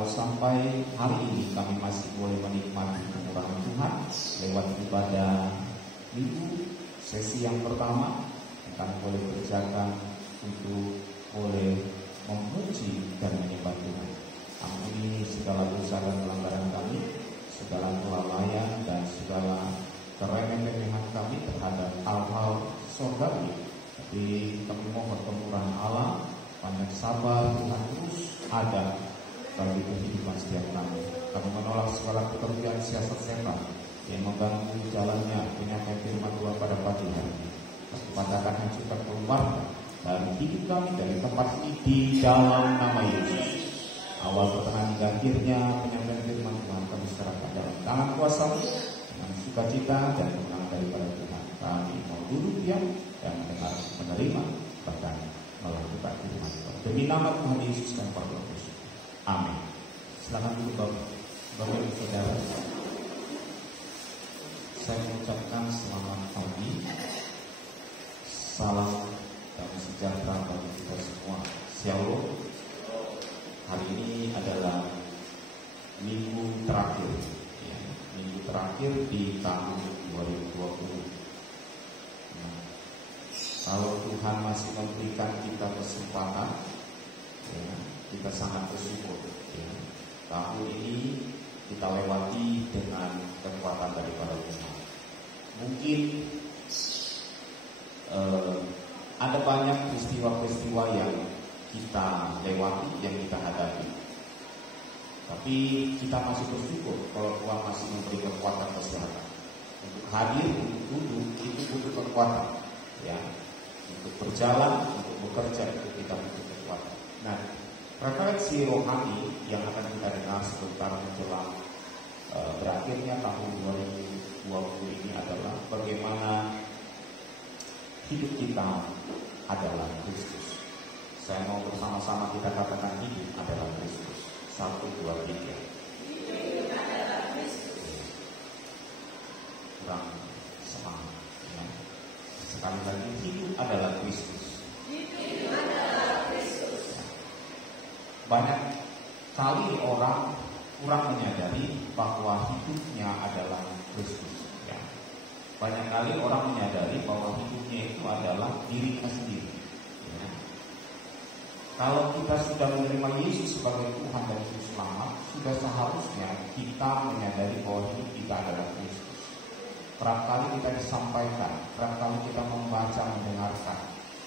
Kalau sampai hari ini kami masih boleh menikmati kemurahan Tuhan lewat ibadah minggu, sesi yang pertama kami boleh kerjakan untuk boleh memuji dan menyembah Tuhan. Ampuni segala dosa dan pelanggaran kami, segala kelalaian dan segala keremehan kami terhadap hal-hal surgawi. Tapi kami mohon kemurahan Allah, panjang sabar Tuhan terus ada bagi kehidupan setiap kami. Kami menolak segala pekerjaan siasat setan yang mengganggu jalannya penyampaian firman Tuhan pada pagi hari ini. Katakan hancurkan keluarga dan hidup kami dari tempat ini di dalam nama Yesus. Awal pertengahan hingga akhirnya penyampaian firman Tuhan kami serahkan dalam tangan kuasa dengan sukacita dan kemenangan daripada Tuhan. Kami mau duduk diam dan mendengar, menerima, bahkan melakukan firman Tuhan. Demi nama Tuhan Yesus dan para Kristus. Amin. Silakan duduk Bapak Ibu Saudara. Saya mengucapkan selamat pagi, salam dan sejahtera bagi kita semua. Shalom. Hari ini adalah minggu terakhir, ya, minggu terakhir di tahun 2020. Nah, kalau Tuhan masih memberikan kita kesempatan, ya, kita sangat bersyukur. Ya. Tahun ini kita lewati dengan kekuatan daripada Tuhan. Mungkin ada banyak peristiwa-peristiwa yang kita lewati, yang kita hadapi. Tapi kita masih bersyukur kalau Tuhan masih memberi kekuatan kesehatan. Untuk hadir, untuk duduk, itu butuh kekuatan. Ya. Untuk berjalan, untuk bekerja, itu kita butuh kekuatan. Nah, referensi rohani yang akan kita dengar sebentar menjelang berakhirnya tahun 2020 ini adalah bagaimana hidup kita adalah Kristus. Saya mau bersama-sama kita katakan hidup adalah Kristus. 1, 2, 3. Hidup adalah Kristus. Kurang semangat. Ya. Sekali lagi, hidup adalah Kristus. Hidup adalah Kristus. Ya. Banyak kali orang kurang menyadari bahwa hidupnya adalah Kristus. Ya. Banyak kali orang menyadari bahwa hidupnya itu adalah dirinya sendiri. Ya. Kalau kita sudah menerima Yesus sebagai Tuhan dan Juru Selamat, sudah seharusnya kita menyadari bahwa hidup kita adalah Kristus. Kerap kali kita disampaikan, kerap kali kita membaca, mendengarkan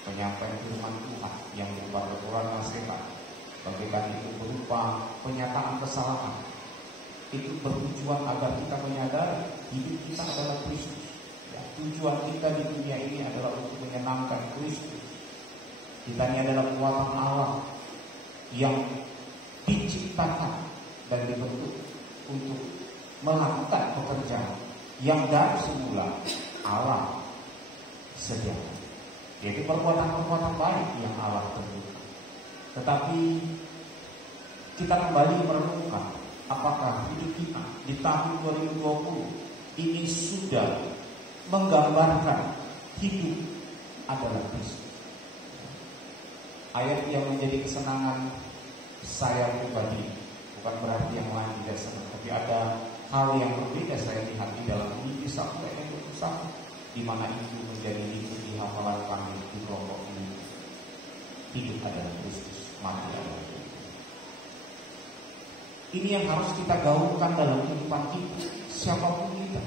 penyampaian firman Tuhan yang berupa teguran nasihat, bagaimana itu berupa penyataan kesalahan. Itu bertujuan agar kita menyadari hidup kita adalah Kristus. Ya, tujuan kita di dunia ini adalah untuk menyenangkan Kristus. Kita ini adalah buatan Allah yang diciptakan dan dibentuk untuk melakukan pekerjaan yang dari semula Allah sediakan. Yaitu perbuatan-perbuatan baik yang Allah tentukan. Tetapi kita kembali merenungkan apakah hidup kita di tahun 2020 ini sudah menggambarkan hidup adalah Kristus. Ayat yang menjadi kesenangan saya pribadi, bukan berarti yang lain tidak senang, tapi ada hal yang berbeda saya lihat di dalam ini di 1 ayat 21, di mana itu menjadi ikuti hafalan kami di kelompok ini. Hidup adalah Kristus, mati adalah Kristus. Ini yang harus kita gaungkan dalam kehidupan kita, siapapun kita.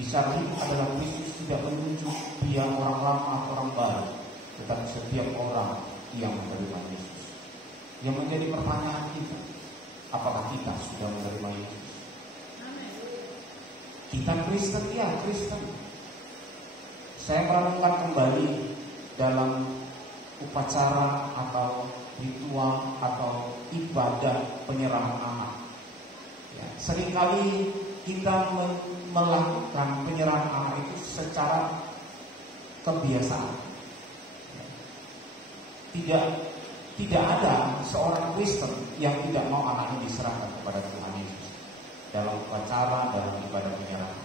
Di saat hidup adalah Kristus tidak menunjuk dia orang lama atau orang baru, tetapi setiap orang yang menerima Yesus. Yang menjadi pertanyaan kita, apakah kita sudah menerima Yesus? Kita Kristen, ya Kristen. Saya merenungkan kembali dalam upacara atau ritual atau ibadah penyerahan anak. Ya, seringkali kita melakukan penyerahan anak itu secara kebiasaan. Ya. Tidak ada seorang Kristen yang tidak mau anaknya diserahkan kepada Tuhan Yesus dalam upacara, dalam ibadah penyerahan.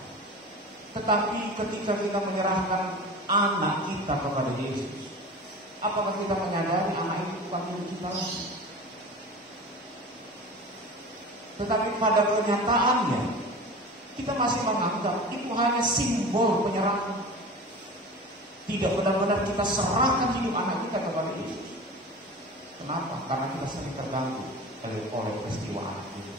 Tetapi ketika kita menyerahkan anak kita kepada Yesus, apakah kita menyadari anak itu bukan milik kita lagi? Tetapi pada kenyataannya kita masih menganggap itu hanya simbol penyerahan. Tidak benar-benar kita serahkan hidup anak kita kepada Yesus. Kenapa? Karena kita sering terganggu oleh peristiwa anak itu.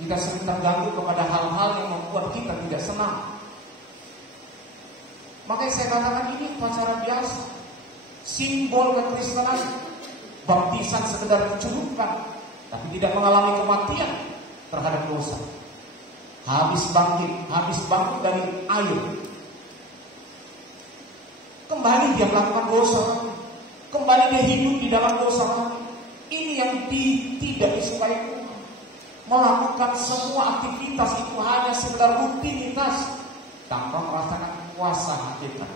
Kita sering terganggu kepada hal-hal yang membuat kita tidak senang. Makanya saya katakan ini upacara biasa, simbol kekristenan. Baptisan sekedar dicelupkan, tapi tidak mengalami kematian terhadap dosa. Habis bangkit dari air, kembali dia melakukan dosa, kembali dia hidup di dalam dosa. Ini yang tidak disukai Tuhan. Melakukan semua aktivitas itu hanya sekedar rutinitas, tanpa merasakan kuasa hakikat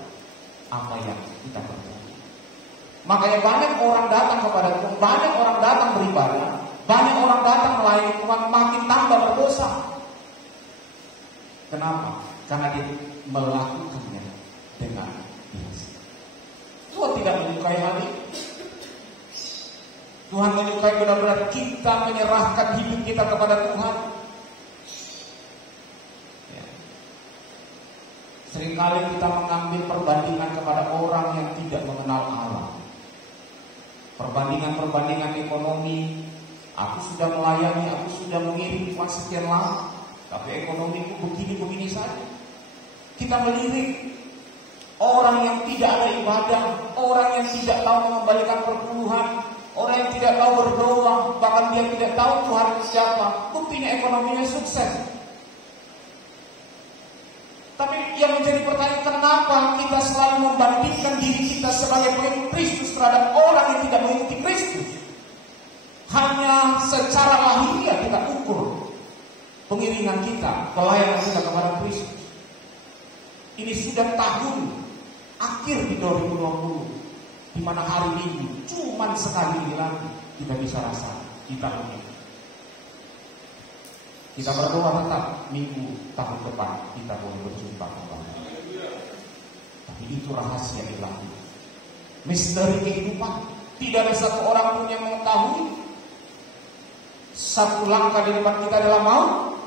apa yang kita perbuat. Makanya banyak orang datang kepada Tuhan, banyak orang datang beribadah, banyak orang datang melayani Tuhan, makin tambah berdosa. Kenapa? Karena dia melakukannya dengan biasa. Tuhan tidak menyukai hal ini. Tuhan menyukai benar-benar kita menyerahkan hidup kita kepada Tuhan. Ya. Seringkali kita mengambil perbandingan kepada orang yang tidak mengenal Allah. Perbandingan ekonomi. Aku sudah melayani, aku sudah mengirim Tuhan sekian lama, tapi ekonomiku begini-begini saja. Kita melirik orang yang tidak ada ibadah, orang yang tidak tahu mengembalikan perpuluhan, orang yang tidak tahu berdoa, bahkan dia tidak tahu Tuhan siapa. Buktinya ekonominya sukses. Tapi yang menjadi pertanyaan, kenapa kita selalu membandingkan diri kita sebagai pengikut Kristus terhadap orang yang tidak mengikuti Kristus? Hanya secara lahiriah kita ukur pengiringan kita, pelayanan kita kepada Kristus. Ini sudah tahun akhir di 2020, di mana hari Minggu cuma sekali ini lagi kita bisa rasakan di tahun ini. Kita berdoa tetap Minggu tahun depan kita boleh berjumpa kembali. Tapi itu rahasia ilahi, misteri kehidupan. Tidak ada satu orang pun yang mengetahui. Satu langkah di depan kita adalah maut.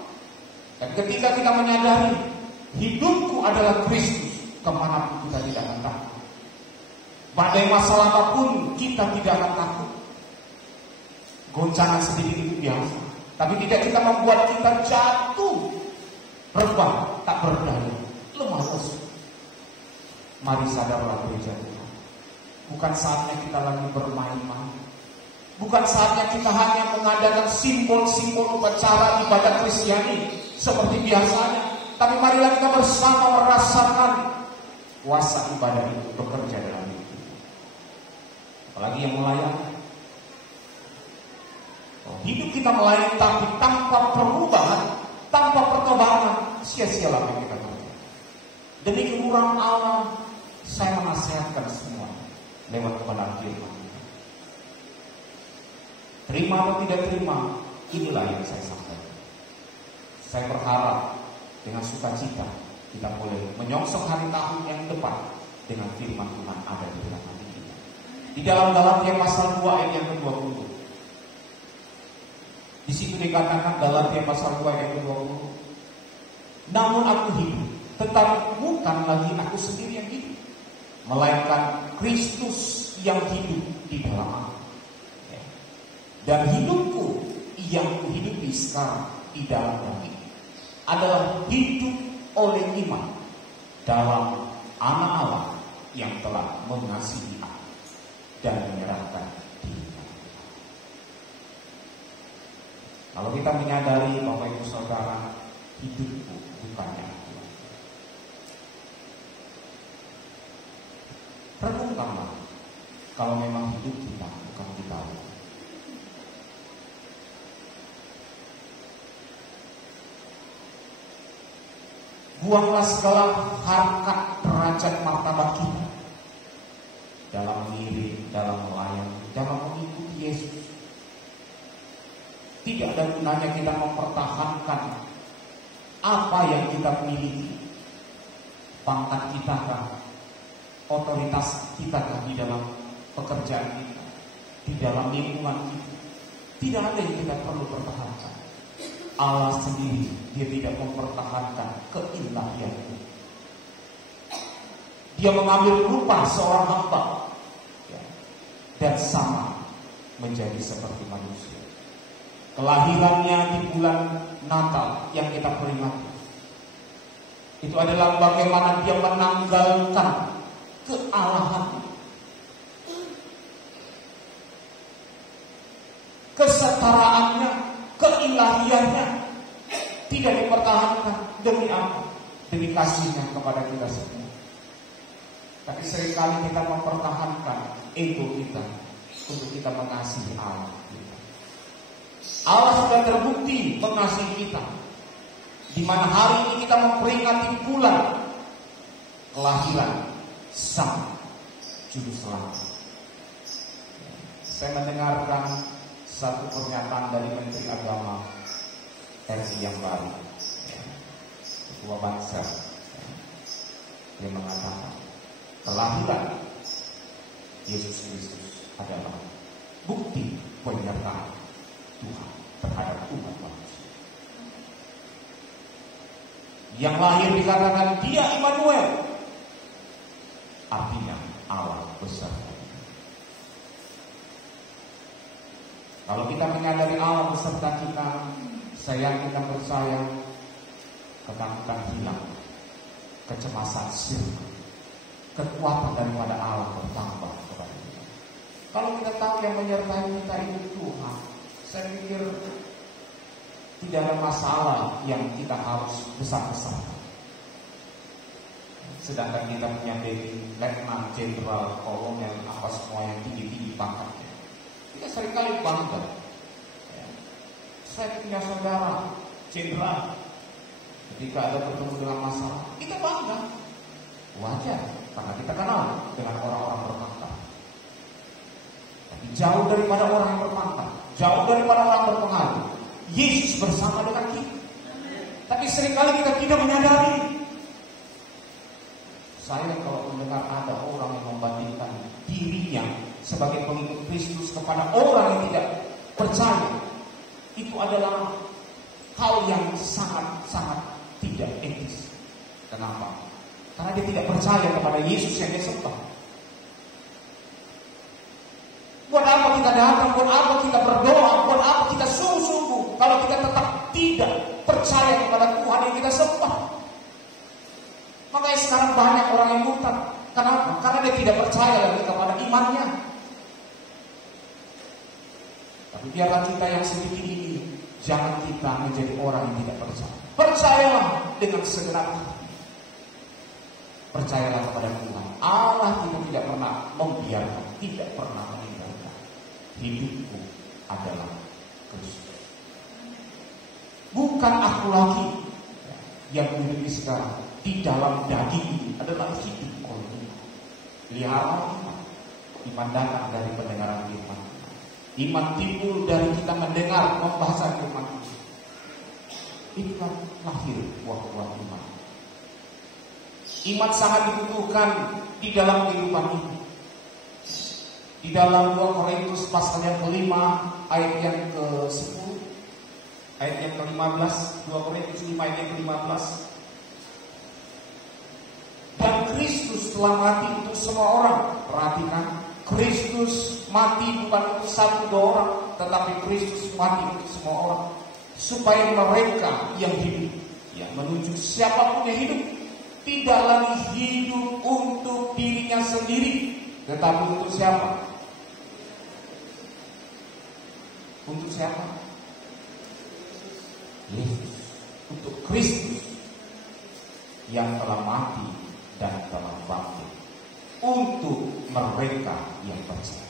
Dan ketika kita menyadari hidupku adalah Kristus, kemanapun kita tidak akan takut. Badai masalah apapun kita tidak akan takut. Goncangan sedikit itu biasa, tapi tidak kita membuat kita jatuh, rebah, tak berdaya, lemah lesu. Mari sadarlah gereja Tuhan. Bukan saatnya kita lagi bermain-main. Bukan saatnya kita hanya mengadakan simbol-simbol upacara ibadah Kristiani seperti biasanya. Tapi marilah kita bersama merasakan kuasa ibadah itu bekerja dalam hidup kita. Apalagi yang melayani. Hidup kita melayani tapi tanpa perubahan, tanpa pertobatan, sia-sialah yang kita kerja. Demi kemurahan Allah, saya menasihatkan semua lewat kebenaran firman. Terima atau tidak terima, inilah yang saya sampaikan. Saya berharap dengan sukacita kita boleh menyongsong hari tahun yang depan dengan firman Tuhan ada di dalam hati kita. Di dalam Galatia pasal 2 ayat yang ke-20. Di situ dikatakan Galatia pasal 2 ayat ke-20. Namun aku hidup, tetapi bukan lagi aku sendiri yang hidup, melainkan Kristus yang hidup di dalam aku. Dan hidupku yang kuhidupi sekarang di dalam daging adalah hidup oleh iman dalam Anak Allah yang telah mengasihi aku dan menyerahkan diri. Kalau kita menyadari Bapak Ibu Saudara, hidupku bukannya aku. Renungkanlah kalau memang hidup kita bukan kita. Buanglah segala harkat derajat martabat kita dalam mengiring, dalam melayani, dalam mengikuti Yesus. Tidak ada gunanya kita mempertahankan apa yang kita miliki, pangkat kita kan, otoritas kita kan di dalam pekerjaan kita, di dalam lingkungan kita. Tidak ada yang kita perlu pertahankan. Allah sendiri, dia tidak mempertahankan keilahiannya. Dia mengambil rupa seorang hamba, ya, dan sama menjadi seperti manusia. Kelahirannya di bulan Natal yang kita peringati, itu adalah bagaimana dia menanggalkan kealahannya, kesetaraannya, keilahiannya tidak dipertahankan. Demi apa? Demi kasihnya kepada kita semua. Tapi seringkali kita mempertahankan ego kita untuk kita mengasihi Allah kita. Allah sudah terbukti mengasihi kita, di mana hari ini kita memperingati bulan kelahiran Sang Juru Selamat. Saya mendengarkan satu pernyataan dari Menteri Agama RI yang baru, Ketua Bansar. Dia mengatakan kelahiran Yesus Kristus adalah bukti penyertaan Tuhan terhadap umat manusia. Yang lahir dikatakan dia Immanuel, artinya Allah beserta. Kalau kita menyadari Allah beserta kita, saya kita percaya ketakutan hilang, kecemasan sirna, kekuatan daripada Allah bertambah kepada kita. Kalau kita tahu yang menyertai kita itu Tuhan, saya pikir tidak ada masalah yang kita harus besar-besarkan. Sedangkan kita punya letnan, jenderal, kolonel, apa semua yang tinggi-tinggi pangkatnya, kita seringkali bangga. Saya punya saudara jenderal, ketika ada bertemu dengan masalah, kita bangga. Wajar, karena kita kenal dengan orang-orang berpangkat. Tapi jauh daripada orang yang berpangkat, jauh daripada orang berpengaruh, Yesus bersama dengan kita. Tapi seringkali kita tidak menyadari. Saya kalau mendengar ada orang yang membandingkan dirinya sebagai pengikut Kristus kepada orang yang tidak percaya, itu adalah hal yang sangat-sangat tidak etis. Kenapa? Karena dia tidak percaya kepada Yesus yang dia sembah. Buat apa kita datang? Buat apa kita berdoa? Buat apa kita sungguh-sungguh kalau kita tetap tidak percaya kepada Tuhan yang kita sembah? Makanya sekarang banyak orang yang murtad. Kenapa? Karena dia tidak percaya lagi kepada imannya. Tapi biarlah kita yang sedikit ini, jangan kita menjadi orang yang tidak percaya. Percayalah dengan segenap hati. Percayalah kepada Tuhan. Allah itu tidak pernah membiarkan, tidak pernah meninggalkan. Hidupku adalah Kristus. Bukan aku lagi yang hidup sekarang. Di dalam daging ini adalah hidup oleh iman. Lihatlah iman. Iman datang dari pendengaran firman. Iman timbul dari kita mendengar, membaca firman. Itulah lahir buah-buah iman. Iman sangat dibutuhkan di dalam kehidupan ini. Di dalam 2 Korintus pasal yang kelima ayat yang ke-10, ayat yang ke-15, 2 Korintus 5 ayat yang ke-15. Dan Kristus telah mati untuk semua orang. Perhatikan, Kristus mati bukan untuk 1-2 orang, tetapi Kristus mati untuk semua orang, supaya mereka yang hidup, yang menuju siapapun yang hidup, tidak lagi hidup untuk dirinya sendiri, tetapi untuk siapa? Untuk siapa? Yesus. Untuk Kristus yang telah mati dan telah bangkit, untuk mereka yang percaya.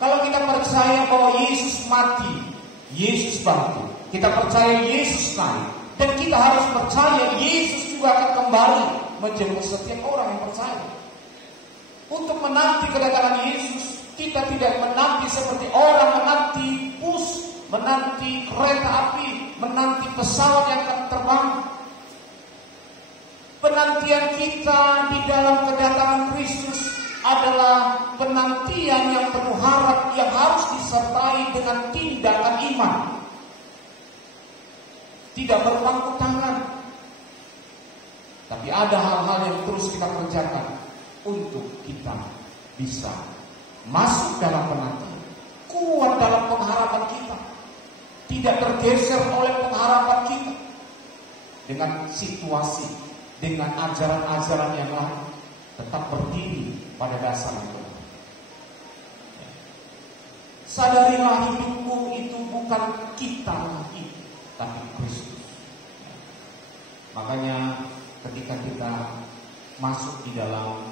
Kalau kita percaya bahwa Yesus mati, Yesus bangkit, kita percaya Yesus naik, dan kita harus percaya Yesus juga akan kembali menjemput setiap orang yang percaya. Untuk menanti kedatangan Yesus, kita tidak menanti seperti orang menanti bus, menanti kereta api, menanti pesawat yang akan terbang. Penantian kita di dalam kedatangan Kristus adalah penantian yang penuh disertai dengan tindakan iman. Tidak berpangku tangan. Tapi ada hal-hal yang terus kita kerjakan untuk kita bisa masuk dalam penantian, kuat dalam pengharapan kita, tidak tergeser oleh pengharapan kita dengan situasi, dengan ajaran-ajaran yang lain, tetap berdiri pada dasar itu. Sadarilah hidupmu itu bukan kita lagi, tapi Kristus. Makanya ketika kita masuk di dalam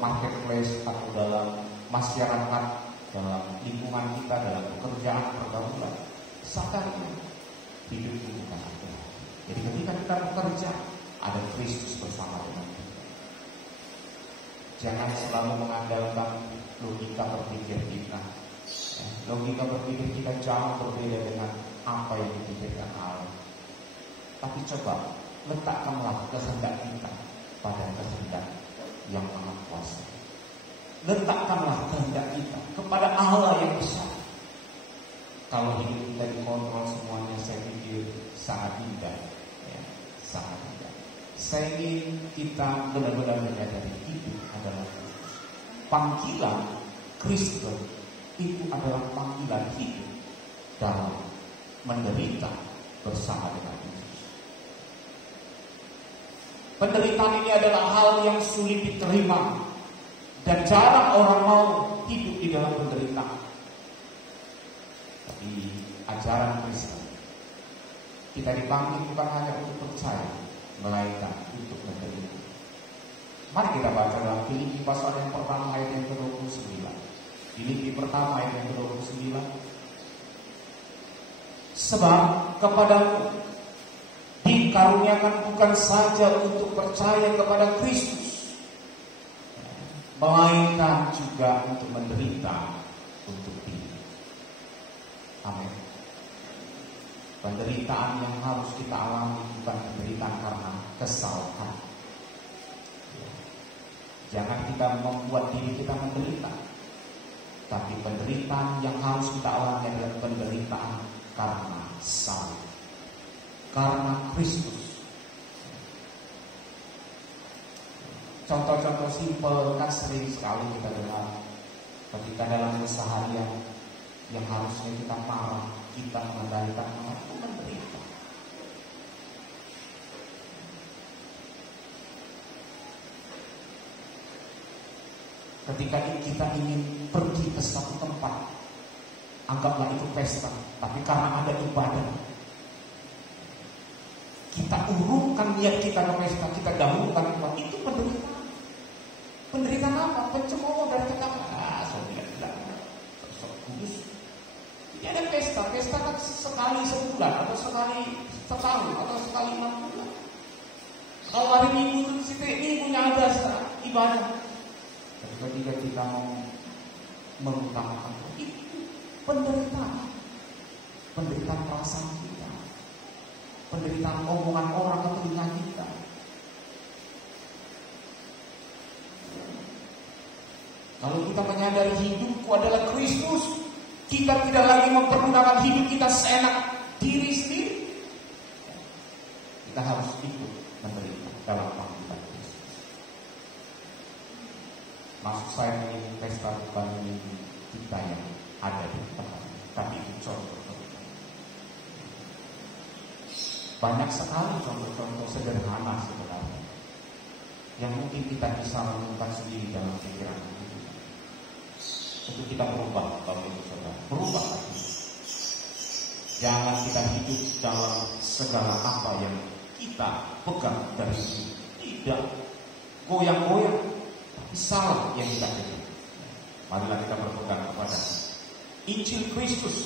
marketplace atau dalam masyarakat, dalam lingkungan kita, dalam pekerjaan, pergaulan, sadarnya hidupmu bukan aku. Jadi ketika kita bekerja, ada Kristus bersama dengan kita. Jangan selalu mengandalkan logika berpikir kita. Logika berpikir kita jauh berbeda dengan apa yang dipikirkan Allah. Tapi coba letakkanlah kehendak kita pada kehendak yang Maha Kuasa. Letakkanlah kehendak kita kepada Allah yang besar. Kalau hidup kita dikontrol semuanya, saya pikir sangat indah, ya, sangat indah. Saya ingin kita benar-benar menyadari hidup adalah Kristus. Panggilan Kristus itu adalah panggilan hidup dalam menderita bersama dengan Kristus. Penderitaan ini adalah hal yang sulit diterima dan jarang orang mau hidup di dalam penderitaan. Tapi ajaran Kristen, kita dipanggil bukan hanya untuk percaya, melainkan untuk menderita. Mari kita baca dalam Filipi pasal yang pertama ayat yang ke-29. Filipi pertama ayat yang ke-29. Sebab kepadamu dikaruniakan bukan saja untuk percaya kepada Kristus, melainkan juga untuk menderita untuk Dia. Amin. Penderitaan yang harus kita alami bukan penderitaan karena kesalahan. Jangan kita membuat diri kita menderita. Tapi penderitaan yang harus kita alami adalah penderitaan karena salib, karena Kristus. Contoh-contoh simpel kan sering sekali kita dengar ketika dalam keseharian yang harusnya kita marah, kita mengendalikan marah, itu menderita. Ketika kita ingin pergi ke satu tempat, anggaplah itu pesta, tapi karena ada ibadah, kita urungkan niat kita ke pesta, kita dahulukan ibadah, itu penderitaan. Penderitaan apa? Pencemooh dan tekanan. Saya tidak kudus. Ini ada pesta kan sekali sebulan atau sekali setahun atau sekali 6 bulan. Kalau hari Minggu itu setiap minggunya ada ibadah. Tapi ketika kita mau mengutamakan itu penderitaan perasaan kita, penderitaan omongan orang ke telinga kita. Kalau kita menyadari hidupku adalah Kristus, kita tidak lagi mempergunakan hidup kita seenak diri sendiri. Kita harus ikut menderita dalam panggilan Kristus. Maksud saya ini pesta bukan kita yang ada di tempat, tapi itu contoh. Banyak sekali contoh-contoh sederhana sebenarnya yang mungkin kita bisa menemukan sendiri dalam pikiran kita. Untuk kita berubah, kalau itu saudara, berubah lagi. Jangan kita hidup dalam segala apa yang kita pegang dari ini. Tidak goyang-goyang, tapi salah yang kita pegang. Marilah kita berpegang kepada Injil Kristus.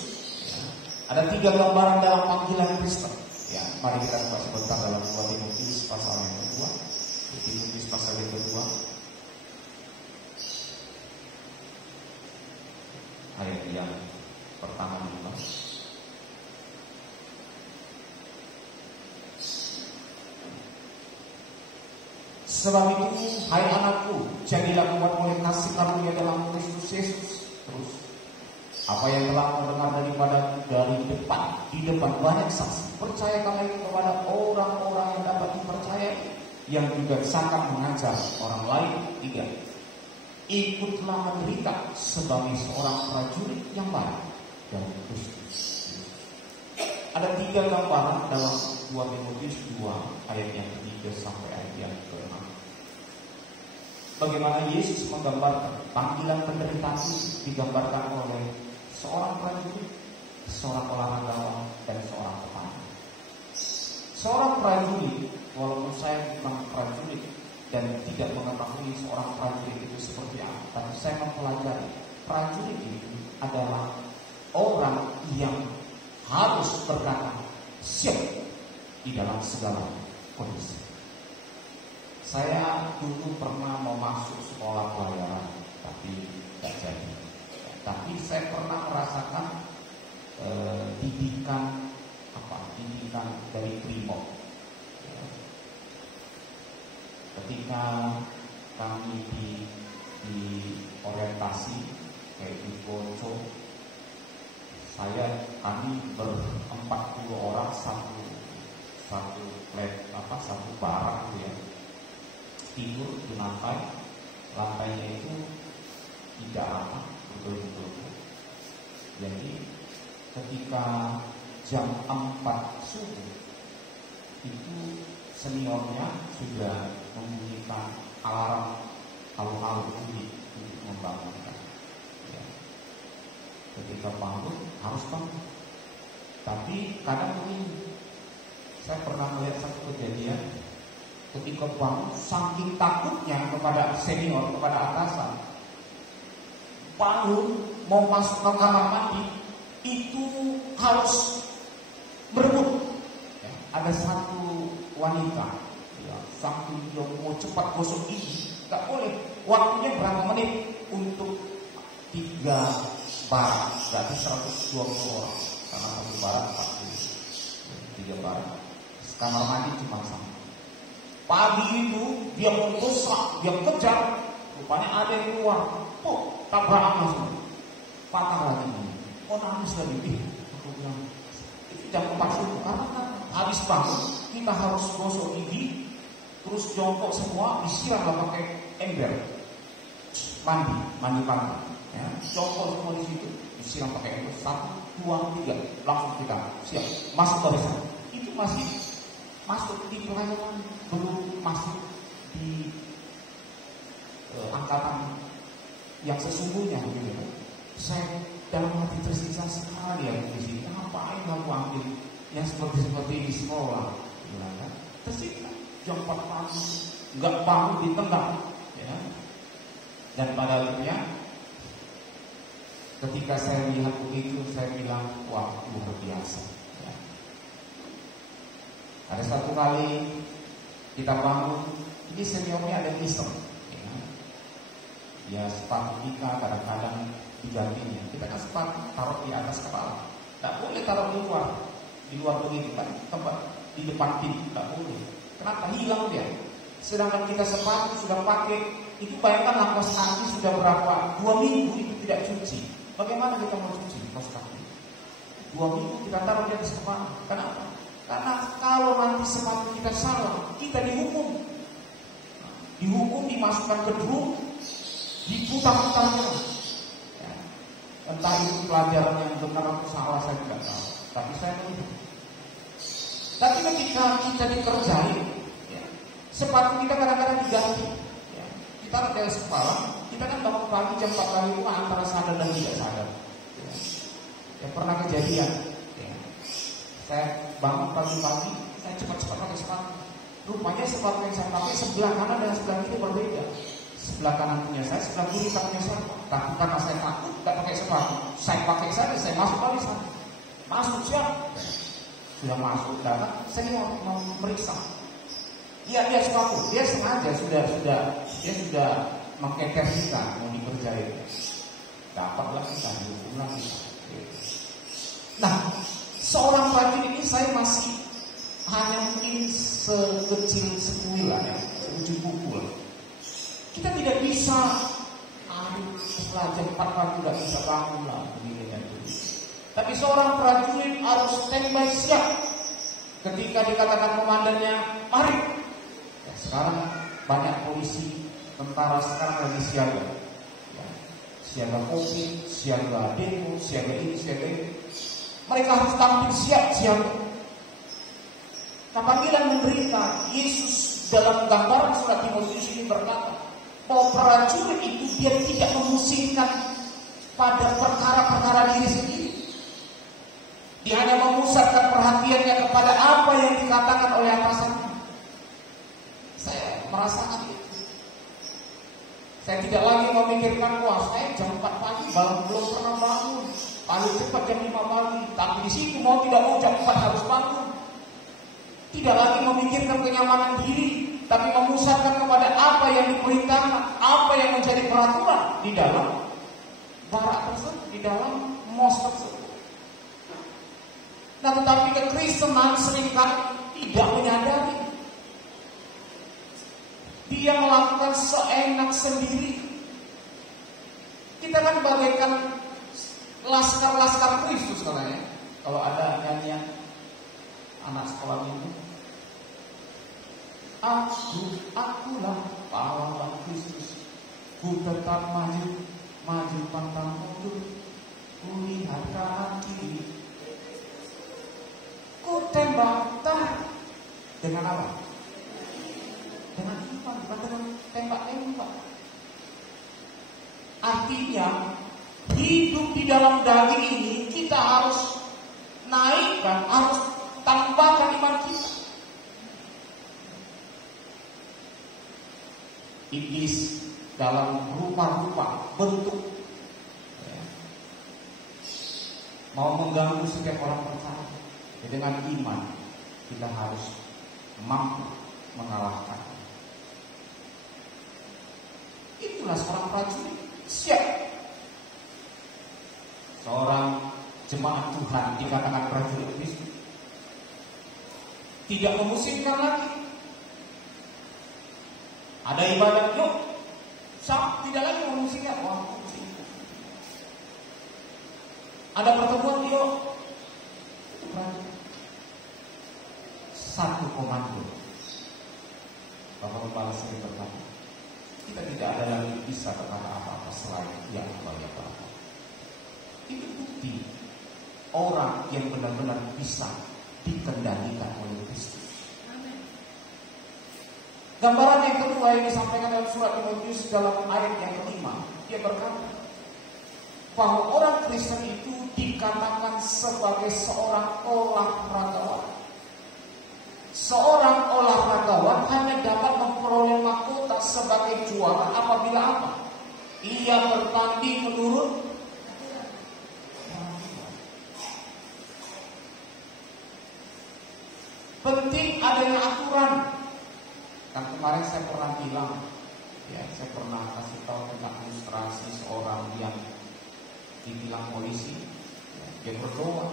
Ada 3 gambaran dalam panggilan Kristen. Ya, mari kita buka sebentar dalam 2 Timotius pasal yang kedua. Timotius pasal yang kedua. Ayat yang pertama 5. Sebab itu, hai anakku, jadilah kuat oleh kasih karunia dalam Kristus Yesus. Terus, Apa yang telah kau dengar daripada di depan banyak saksi, percayakanlah itu kepada orang-orang yang dapat dipercayai, yang juga sangat mengajar orang lain. 3. Ikutlah menderita sebagai seorang prajurit yang baik dari Kristus. Ada 3 gambaran dalam 2 Timotius 2 ayat yang ke-3 sampai ayat yang ke-6. Bagaimana Yesus menggambarkan panggilan penderitaan itu digambarkan oleh seorang prajurit, seorang olahragawan, dan seorang petani. Seorang prajurit, walaupun saya bukan prajurit dan tidak mengetahui seorang prajurit itu seperti apa, tapi saya mempelajari prajurit itu adalah orang yang harus berkata siap di dalam segala kondisi. Saya dulu pernah mau masuk sekolah pelayaran, tapi tidak jadi. Tapi saya pernah merasakan didikan dari Primo. Ketika kami di orientasi kayak di Poco, kami ber-40 orang satu barak gitu ya, tidur di lantainya itu tidak apa betul-betul. Jadi ketika jam 4 subuh itu seniornya sudah membunyikan alarm halu-halu untuk membangunkan. Ya. Ketika bangun harus bangun. Tapi kadang ini saya pernah melihat satu kejadian ketika bangun saking takutnya kepada senior, kepada atasan, bangun mau masuk ke kamar mandi itu harus berebut. Ya, ada satu wanita, ya, saking dia mau cepat gosok gigi, nggak boleh. Waktunya berapa menit untuk 3 barak, berarti 120 orang. Karena 1 barak 40, 3 barak. Kamar mandi cuma sama. Pagi itu dia mau gosok, dia kejar, rupanya ada yang keluar, tabrakan langsung, patah lagi. Nangis lagi. Aku bilang, itu jam 4 subuh, karena habis bangun kita harus gosok gigi, terus jongkok semua, disiram pakai ember, mandi pagi, ya, jongkok semua di situ, disiram pakai ember, 1, 2, 3, langsung kita siap masuk barisan. Itu masih masuk di pelayanan, belum masuk di angkatan yang sesungguhnya gitu ya. Saya dalam hati tersiksa sekali ya di sini. Ngapain aku ambil yang seperti ini di sekolah? Kan? Tersiksa. Jam 4 pagi nggak bangun di tengah, ya. Dan pada akhirnya ketika saya lihat begitu, saya bilang, wah luar biasa. Ya. Ada satu kali kita bangun, ini seniornya ada iseng. Ya sepatu kita kadang-kadang digantinya. Kita kan sepatu taruh di atas kepala, tak boleh taruh di luar begitu kan, tempat di depan pintu tak boleh. Kenapa? Hilang dia. Sedangkan kita sepatu sudah pakai, itu bayangkan kaos kaki sudah berapa? 2 minggu itu tidak cuci. Bagaimana kita mau cuci kaos kaki? 2 minggu kita taruh di atas kepala. Kenapa? Karena kalau nanti sepatu kita salah, kita dihukum. Dihukum, dimasukkan ke drum, diputar-putarnya. Ya. Entah itu pelajaran yang benar atau salah, saya tidak tahu. Tapi saya melihat. Tapi ketika kita dikerjain, ya, sepatu kita kadang-kadang diganti. Ya. Kita ada di kepala, kita kan bangun pagi jam 4 kali itu antara sadar dan tidak sadar. Ya, pernah kejadian. Ya. Saya bangun pagi-pagi, saya cepat-cepat pakai sepatu. Rupanya sepatu yang saya pakai sebelah kanan dan sebelah kiri berbeda. Sebelah kanan punya saya, sebelah kiri punya saya. Tapi karena saya takut, tidak pakai sepatu, saya pakai saja, saya masuk barisan. Masuk siap. Sudah masuk, datang, saya mau meriksa. Iya, dia sepatu, dia sengaja sudah mengketersikan, mau dikerjain. Dapatlah kita, dihukum lagi. Nah, seorang prajurit ini saya masih hanya mungkin sekecil sebulan ya, seujung pukul. Kita tidak bisa, setelah jam 4 pagi tidak bisa bangun lah, begini kan. Tapi seorang prajurit harus standby siap ketika dikatakan komandannya, mari. Ya, sekarang banyak polisi, tentara sekarang lagi siaga. Ya, siaga COVID, siaga demo, siaga ini, siaga ini. Mereka harus tampil siap siaga. Nah, panggilan menderita, Yesus dalam gambaran surat Timotius ini berkata bahwa prajurit itu dia tidak memusingkan pada perkara-perkara diri sendiri. Dia hanya memusatkan perhatiannya kepada apa yang dikatakan oleh atasannya. Saya merasakan itu. Saya tidak lagi memikirkan, wah saya jam 4 pagi belum pernah bangun, paling cepat jam 5 pagi. Tapi di situ mau tidak mau jam 4 harus bangun. Tidak lagi memikirkan kenyamanan diri, tapi memusatkan kepada apa yang diperintahkan, apa yang menjadi peraturan di dalam barak tersebut, di dalam mos tersebut. Nah, tetapi kekristenan seringkali tidak menyadari. Dia melakukan seenak sendiri. Kita kan bagaikan laskar-laskar Kristus katanya. Kalau ada nyanyian anak sekolah minggu, akulah pahlawan Kristus, ku tetap maju pantang mundur, ku lihat kanan kiri, ku tembak dengan apa? Dengan iman, bukan dengan tembak. Artinya hidup di dalam daging ini kita harus naikkan, harus tambahkan iman kita. Iblis dalam rupa-rupa bentuk mau mengganggu setiap orang percaya. Dengan iman kita harus mampu mengalahkan. Itulah seorang prajurit siap. Seorang jemaat Tuhan dikatakan prajurit Kristus, tidak memusingkan lagi. Ada ibadat, yuk, tidak lagi memusingkan. Wah, memusingkan. Ada pertemuan, yuk, satu komando. Bapak Kepala sering berkata, kita tidak ada lagi bisa berkata apa-apa selain yang banyak berkata. Itu bukti orang yang benar-benar bisa dikendalikan oleh Kristus. Gambaran yang kedua yang disampaikan dalam surat Timotius dalam ayat yang kelima, dia berkata bahwa orang Kristen itu dikatakan sebagai seorang olahragawan. Seorang olahragawan hanya dapat memperoleh mahkota sebagai juara apabila apa? Ia bertanding menurut penting adanya aturan. Kan kemarin saya pernah bilang, ya saya pernah kasih tahu tentang ilustrasi seorang yang dibilang polisi, ya, dia berdoa,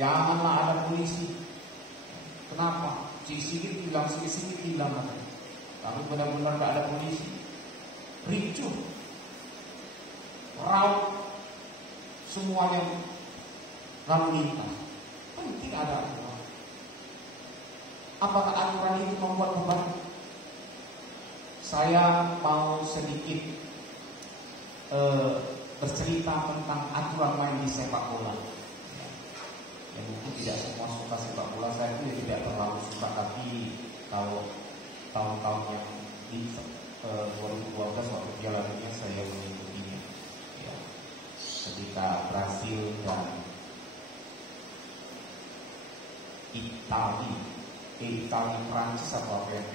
janganlah ada polisi. Kenapa? Sini bilang, sini bilang, tapi benar-benar tidak ada polisi. Ricuh, raut, semuanya lalu lintas. Penting ada aturan. Apakah aturan itu membuat beban? Saya mau sedikit bercerita tentang aturan main di sepak bola. Ya, mungkin tidak semua suka sepak bola, saya itu tidak terlalu suka, tapi kalau tahun-tahun yang di 2012 waktu Piala Dunia saya mengikutinya. Ya, ketika Brasil dan Italia Prancis atau apa yang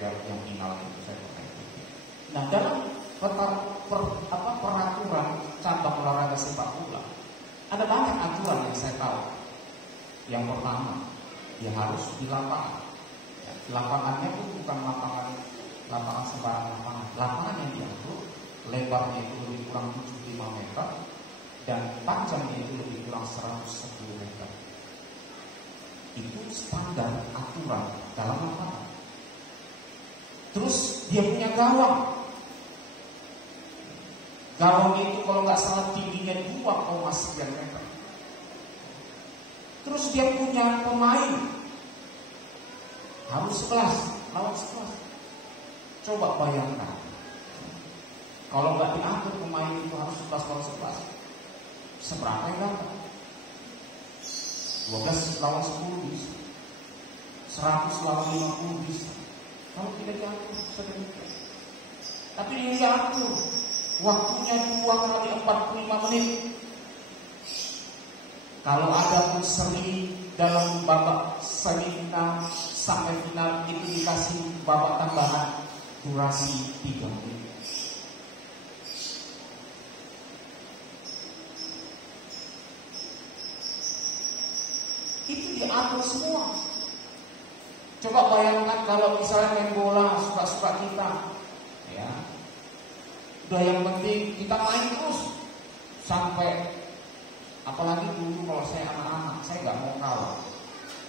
final itu saya pernah ikuti. Nah, dalam peraturan cabang olahraga sepak bola ada banyak aturan yang saya tahu. Yang pertama, dia harus di lapangan. Ya, lapangannya pun bukan lapangan sembarang lapangan. Lapangan yang diatur lebarnya itu lebih kurang 75 meter dan panjangnya itu lebih kurang 110 meter. Itu standar aturan dalam lapangan. Terus dia punya gawang. Gawang itu kalau nggak salah tingginya 2,9 meter. Terus dia punya pemain harus 11 lawan 11. Coba bayangkan, kalau nggak diatur pemain itu harus 11 lawan 11, seberapa yang dapat? 12 lawan 10 bisa, 100 lawan 50 bisa. Kalau tidak diatur sedemikian. Tapi ini diatur, waktunya 2 kali 45 menit. Kalau ada pun seri dalam babak semifinal sampai final itu dikasih babak tambahan durasi 3 menit. Itu diatur semua. Coba bayangkan kalau misalnya main bola suka-suka kita, ya. Udah yang penting kita main terus sampai. Apalagi dulu kalau saya anak-anak, saya nggak mau kalah.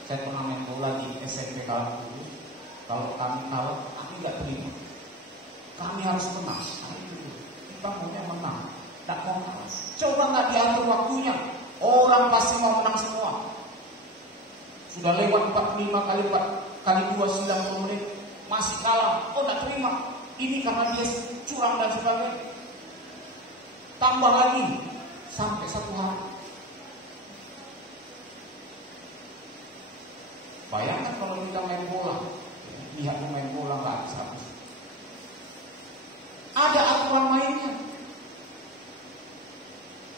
Saya pernah main bola di SMP kalah dulu. Kalau kami kalah, kami nggak terima. Kami harus menang. Kita maunya menang, tak mau kalah. Coba nggak diatur waktunya, orang pasti mau menang semua. Sudah lewat 45 kali 2 90 menit, masih kalah. Oh, nggak terima. Ini karena dia curang dan sebagainya. Tambah lagi sampai 1 hari. Bayangkan kalau kita main bola, lihat pemain bola nggak habis-habis. Ada aturan mainnya.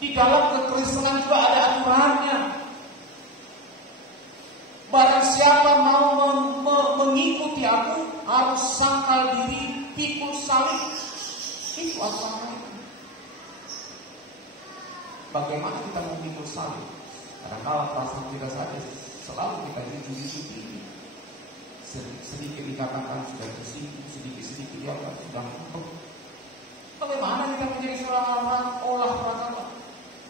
Di dalam kekristenan juga ada aturannya. Barang siapa mau mengikuti aku harus sangkal diri, pikul salib. Itu aturan mainnya. Bagaimana kita mau pikul salib? Kadang-kadang perasaan kita saja selalu kita dicuci-cuci. Sedikit dikatakan sudah tersinggung, sedikit-sedikit dia sudah empuk. Bagaimana kita menjadi seorang olahraga?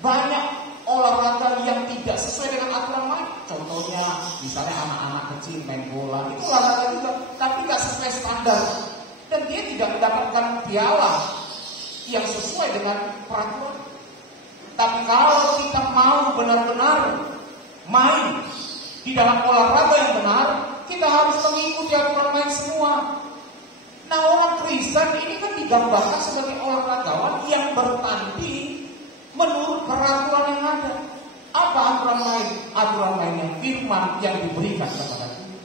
Banyak olahraga yang tidak sesuai dengan aturan main. Contohnya, misalnya anak-anak kecil main bola, itu olahraga juga, tapi tidak sesuai standar. Dan dia tidak mendapatkan piala yang sesuai dengan peraturan. Tapi kalau kita mau benar-benar main di dalam olahraga yang benar, kita harus mengikuti aturan main semua. Nah, orang Kristen ini kan digambarkan sebagai olahragawan yang bertanding menurut peraturan yang ada. Apa aturan main? Aturan mainnya firman yang diberikan kepada kita.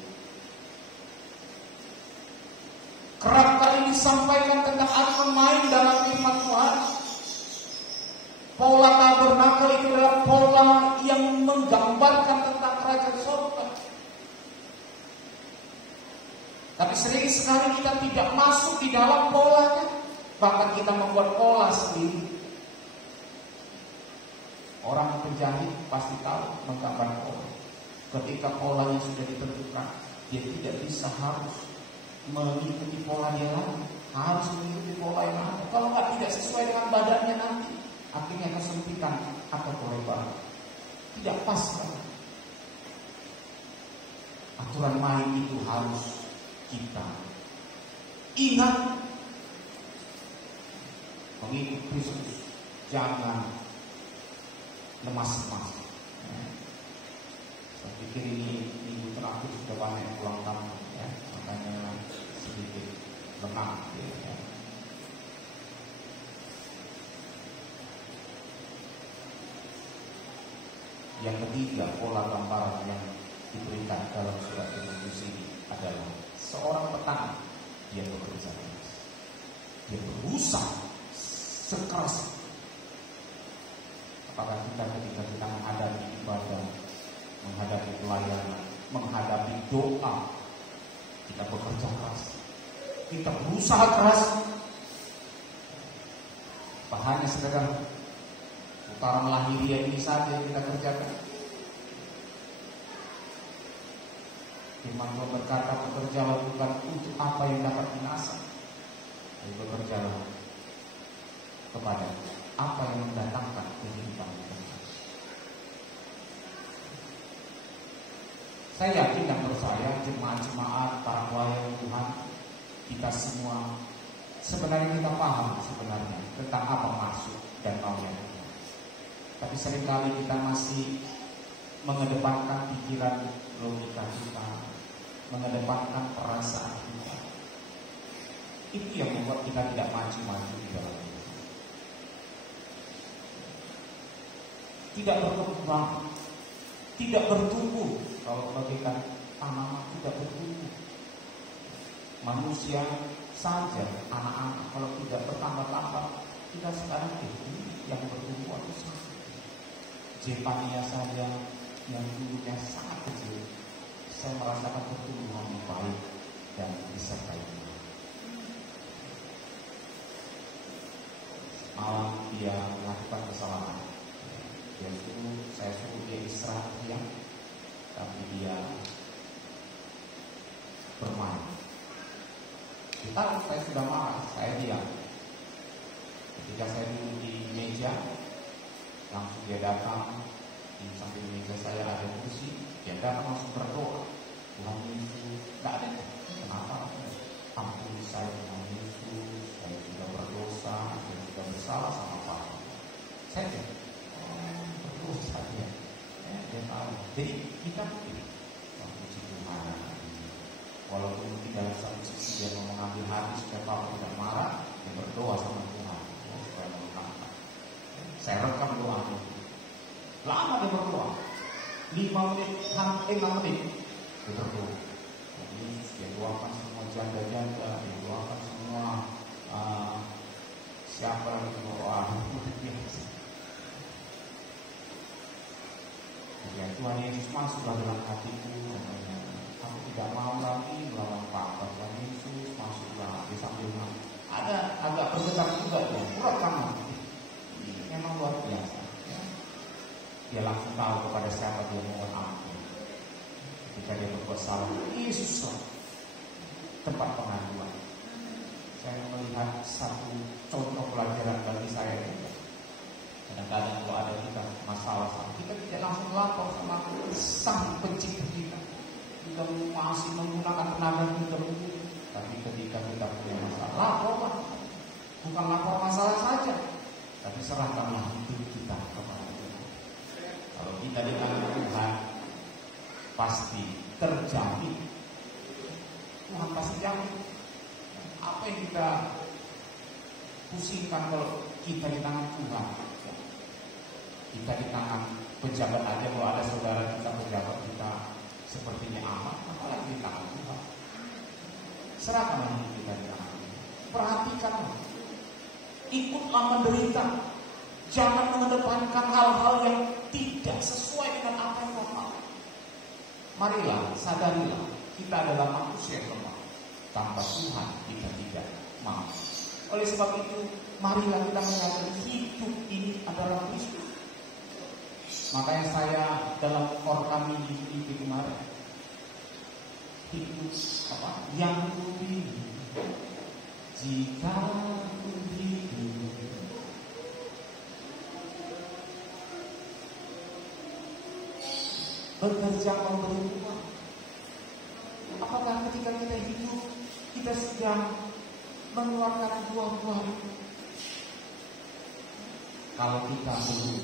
Kerap kali disampaikan tentang aturan main dalam firman Tuhan. Pola tabernakel itu adalah pola yang menggambarkan tentang kerajaan surga. Tapi sering sekali kita tidak masuk di dalam polanya. Bahkan kita membuat pola sendiri. Orang penjahit pasti tahu menggambar pola. Ketika polanya sudah ditentukan, dia tidak bisa harus mengikuti pola dia lagi. Harus mengikuti pola yang ada. Kalau nggak tidak sesuai dengan badannya nanti, akhirnya kesempitan atau kelebaran. Tidak pas kan? Aturan main itu harus kita ingat. Mengikut Kristus, jangan lemas-lemas. Saya pikir ini minggu terakhir sudah banyak pulang kampung, ya, makanya sedikit lengang, ya. Yang ketiga, pola gambaran yang diberikan dalam surat Timotius ini adalah seorang petani, dia bekerja keras, dia berusaha sekeras. Apakah kita ketika kita menghadapi ibadah, menghadapi pelayanan, menghadapi doa, kita bekerja keras, kita berusaha keras, hanya sekedar putaran lahiriah ini saja yang kita kerjakan? Firman Tuhan berkata, bekerjalah bukan untuk apa yang dapat binasa, tapi bekerjalah kepada apa yang mendatangkan kehidupan. Saya yakin dan percaya jemaat-jemaat, para pelayan Tuhan, kita semua sebenarnya kita paham sebenarnya tentang apa maksud dan maunya Tuhan. Tapi seringkali kita masih mengedepankan pikiran logika kita, mengedepankan perasaan kita. Itu yang membuat kita tidak maju-maju di dalam hidup. Tidak berkembang, tidak bertumbuh. Kalau bagaikan tanaman tidak bertumbuh. Manusia saja, anak-anak kalau tidak bertambah-tambah, kita sekarang ini yang bertumbuh itu sangat kecil. Jepania saja yang dulunya sangat kecil, saya merasakan pertumbuhan yang baik dan disertai Tuhan. Malam dia melakukan kesalahan. Saya suruh dia istirahat, tapi dia bermain. Kita, saya sudah marah, saya diam. Ketika saya duduk di meja, langsung dia datang. Di samping meja saya ada kursi, dia datang langsung berdoa. Tuhan Yesus, tidak ada. Kenapa? Ampuni saya Tuhan Yesus, saya sudah berdosa, saya sudah bersalah sama Papa. Saya berdosa dia. Dia tahu. Jadi kita puji Tuhan. Walaupun di dalam satu sisi dia mau mengambil hati supaya Papa tidak marah, dia berdoa sama Tuhan supaya menangkap. Saya rekam doa itu. Lama dia berdoa, 5 menit, 6 menit dia berdoa. Jadi dia doakan semua janda-janda, dia doakan semua siapa yang berdoa. Ya Tuhan Yesus masuklah dalam hatiku. Aku tidak mau lagi melawan Papa. Tuhan Yesus masuklah di sampingnya. Ada agak bergetar juga ya, urat tangan. Memang luar biasa. Dia langsung tahu kepada siapa dia mohon ampun. Ketika dia berbuat salah, Yesus tempat pengaduan. Saya melihat satu contoh pelajaran bagi saya. Kadang-kadang kalau ada kita masalah sama kita tidak langsung lapor sama Sang Pencipta kita. Kita masih menggunakan tenaga kita dulu. Tapi ketika kita punya masalah, laporlah. Bukan lapor masalah saja, tapi serahkanlah hidup kita kepada Tuhan. Kalau kita di tangan Tuhan, pasti terjamin. Tuhan pasti jamin. Apa yang kita pusingkan kalau kita di tangan Tuhan? Kita di tangan pejabat aja, kalau ada saudara kita pejabat kita sepertinya aman, apalagi di tangan Tuhan. Serahkanlah hidup kita di tangan Tuhan. Perhatikanlah, ikutlah menderita. Jangan mengedepankan hal-hal yang tidak sesuai dengan apa yang Tuhan mau. Marilah, sadarilah, kita adalah manusia yang lemah. Tanpa Tuhan kita tidak mau. Oleh sebab itu, marilah kita menyadari hidup ini adalah Kristus. Makanya saya dalam kor kami di kemarin, hidup yang ku pilih, jika ku hidup, bekerja memberi uang. Apakah ketika kita hidup kita sedang mengeluarkan buah-buah? Kalau kita belum,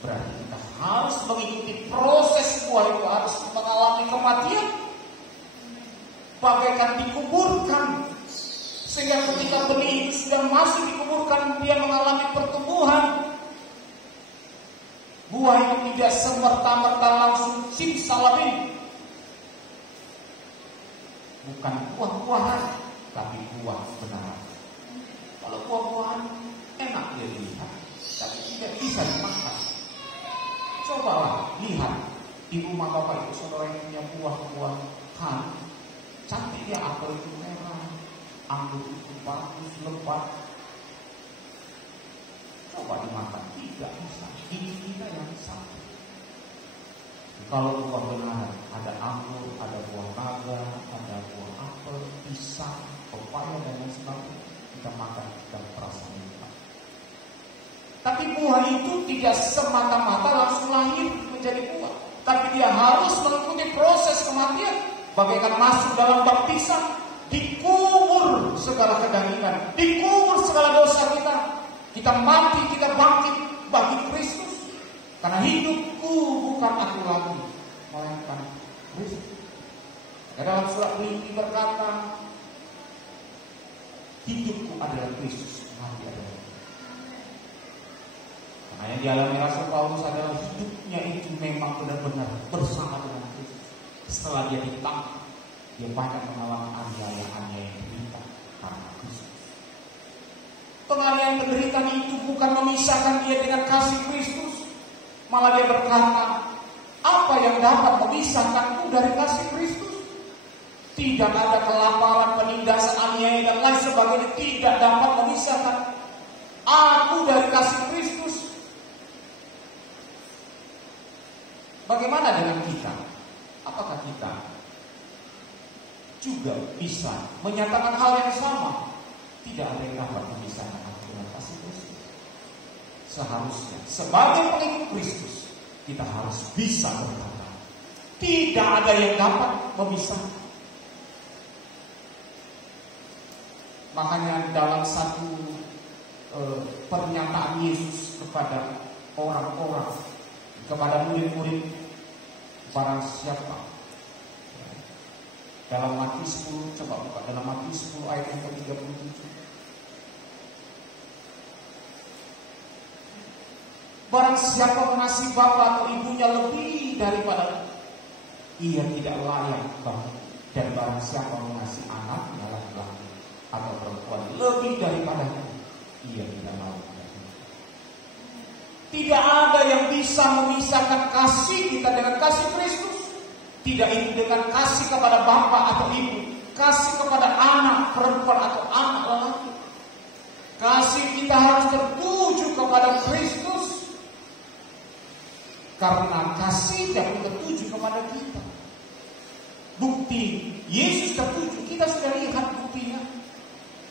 berarti kita harus mengikuti proses buah itu, harus mengalami kematian, bagaikan dikuburkan. Sehingga ketika benih itu sudah masih dikuburkan, dia mengalami pertumbuhan. Buah itu tidak semerta-merta langsung simsalabim. Bukan buah-buahan, tapi buah kebenaran. Kalau buah-buahan enak dia dilihat, tapi tidak bisa dimakan. Cobalah lihat di rumah bapak ibu saudara yang punya buah-buahan, cantik dia, apel itu merah, anggur itu bagus, lebat. Coba dimakan, tidak bisa. Ini kita yang satu. Kalau buah benar, ada anggur, ada buah naga, ada buah apel, pisang, pepaya dan lain sebagainya, kita makan dan perasaan nikmat. Tapi buah itu tidak semata-mata langsung lahir menjadi buah, tapi dia harus mengikuti proses kematian, bagaikan masuk dalam bak pisang, dikubur segala kedagingan, dikubur segala dosa kita. Kita mati, kita bangkit bagi Kristus. Karena hidupku bukan aku lagi, melainkan Kristus. Dalam surat Filipi berkata, hidupku adalah Kristus, mati adalah. Karena yang dialami Rasul Paulus adalah hidupnya itu memang benar-benar bersama dengan Kristus. Setelah dia ditangkap, dia banyak mengalami aniaya-aniaya yang derita karena Kristus. Penganiayaan penderitaan itu bukan memisahkan dia dengan kasih Kristus, malah dia berkata, apa yang dapat memisahkanku dari kasih Kristus? Tidak ada kelaparan, penindasan, aniaya dan lain sebagainya tidak dapat memisahkan aku dari kasih Kristus. Bagaimana dengan kita? Apakah kita juga bisa menyatakan hal yang sama? Tidak ada yang dapat memisahkan aku dengan kasih Kristus. Seharusnya sebagai pengikut Kristus kita harus bisa berkata, tidak ada yang dapat memisahkan. Makanya dalam satu pernyataan Yesus kepada orang-orang, kepada murid-murid, barang siapa, dalam Matius 10, coba buka dalam Matius 10 ayat yang ke-37. Barang siapa mengasihi bapa atau ibunya lebih daripada ia tidak layak bagi, dan barang siapa mengasihi anaknya laki-laki atau perempuan lebih daripada ia tidak layak. Tidak ada yang bisa memisahkan kasih kita dengan kasih Kristus. Tidak itu dengan kasih kepada bapak atau ibu, kasih kepada anak perempuan atau anak lelaki. Kasih kita harus tertuju kepada Kristus, karena kasih yang tertuju kepada kita. Bukti Yesus tertuju, kita sudah lihat buktinya,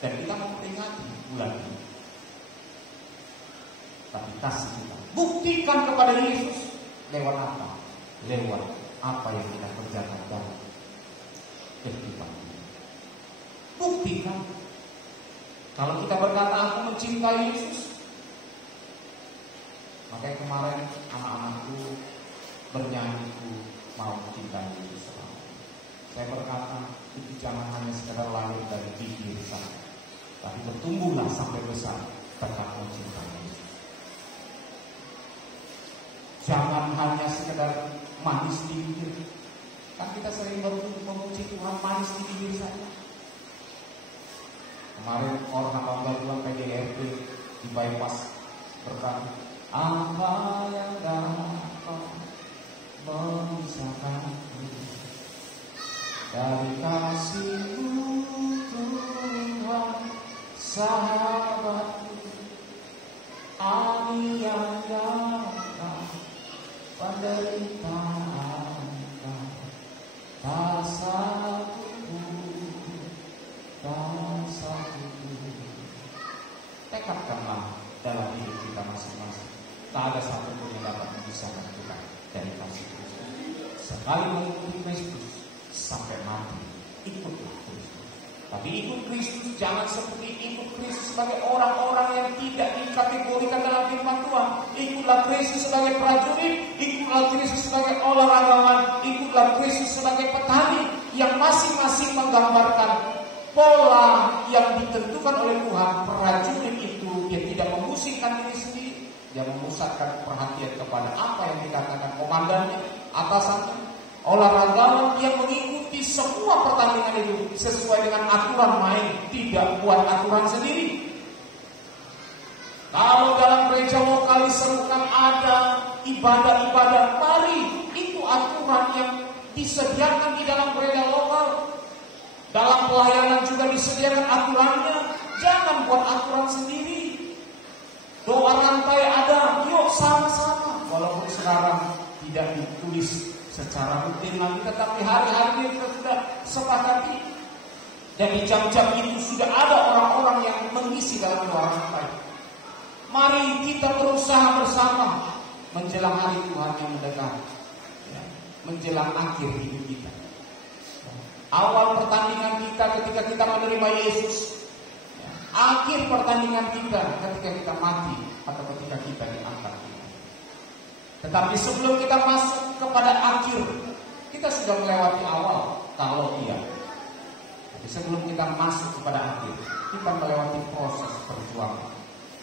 dan kita memperingati bulan ini. Tapi kasih kita buktikan kepada Yesus lewat apa? Lewat apa yang kita kerjakan dalam kehidupan ini. Buktikan. Kalau kita berkata aku mencintai Yesus, makanya kemarin anak-anakku bernyanyi mau mencintai Yesus. Saya berkata itu jangan hanya sekedar lahir dari bibir saja, tapi bertumbuhlah sampai besar tetap mencintai Yesus. Jangan hanya sekedar manis di bibir. Kan kita sering memuji Tuhan manis di bibir saja. Kemarin orang abang Tuhan PDRT di bypass berkata, apa yang dapat memisahkan dari kasih-Mu Tuhan, sahabatku, aniaya penderitaan, tak satu tekadkanlah dalam hidup kita masing-masing. Tak ada satu pun yang dapat memisahkan kita dari kasih Kristus. Sekali mengikuti Kristus sampai mati, ikutlah Kristus. Tapi ikut Kristus jangan seperti ikut Kristus sebagai orang-orang yang tidak dikategorikan dalam firman Tuhan. Ikutlah Kristus sebagai prajurit, ikutlah Kristus sebagai olahragawan, ikutlah Kristus sebagai petani yang masing-masing menggambarkan pola yang ditentukan oleh Tuhan. Prajurit itu dia tidak memusingkan diri sendiri, dia memusatkan perhatian kepada apa yang dikatakan komandannya, atasannya. Olahragawan yang mengikuti semua pertandingan itu sesuai dengan aturan main, tidak buat aturan sendiri. Kalau dalam gereja lokal diserukan ada ibadah-ibadah, mari itu aturan yang disediakan di dalam gereja lokal. Dalam pelayanan juga disediakan aturannya. Jangan buat aturan sendiri. Doa rantai ada, yuk sama-sama. Walaupun sekarang tidak ditulis secara rutin lagi, tetapi hari-hari kita sudah sepakati. Dan di jam-jam itu sudah ada orang-orang yang mengisi dalam doa rantai. Mari kita berusaha bersama menjelang hari Tuhan yang mendekat, menjelang akhir hidup kita. Awal pertandingan kita ketika kita menerima Yesus, akhir pertandingan kita ketika kita mati atau ketika kita diangkat. Tetapi sebelum kita masuk kepada akhir, kita sudah melewati awal, kalau iya. Tapi sebelum kita masuk kepada akhir, kita melewati proses perjuangan.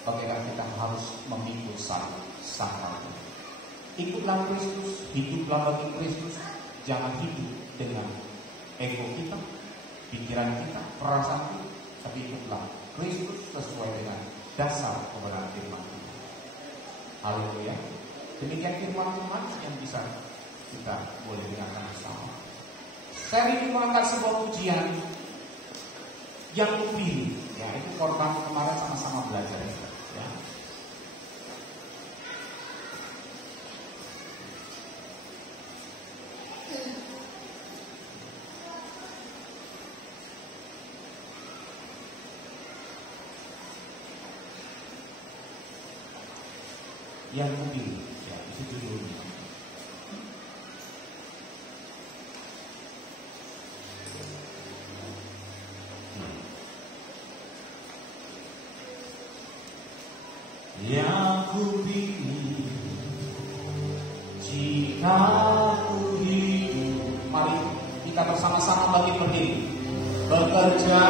Bagaimana kita harus memikul salib sampai. Ikutlah Kristus, hiduplah bagi Kristus. Jangan hidup dengan ego kita, pikiran kita, perasaan kita, tapi ikutlah Kristus sesuai dengan dasar kebenaran firman kita. Haleluya. Demikian firman Tuhan yang bisa kita boleh dengarkan bersama. Saya ingin mengangkat sebuah pujian yang kupilih, ya, itu korban kemarin sama-sama belajar, ya. Yang kupilih, ya, itu judulnya. Yang kupilih, jika ku hidup. Mari kita bersama-sama bagi berdiri, bekerja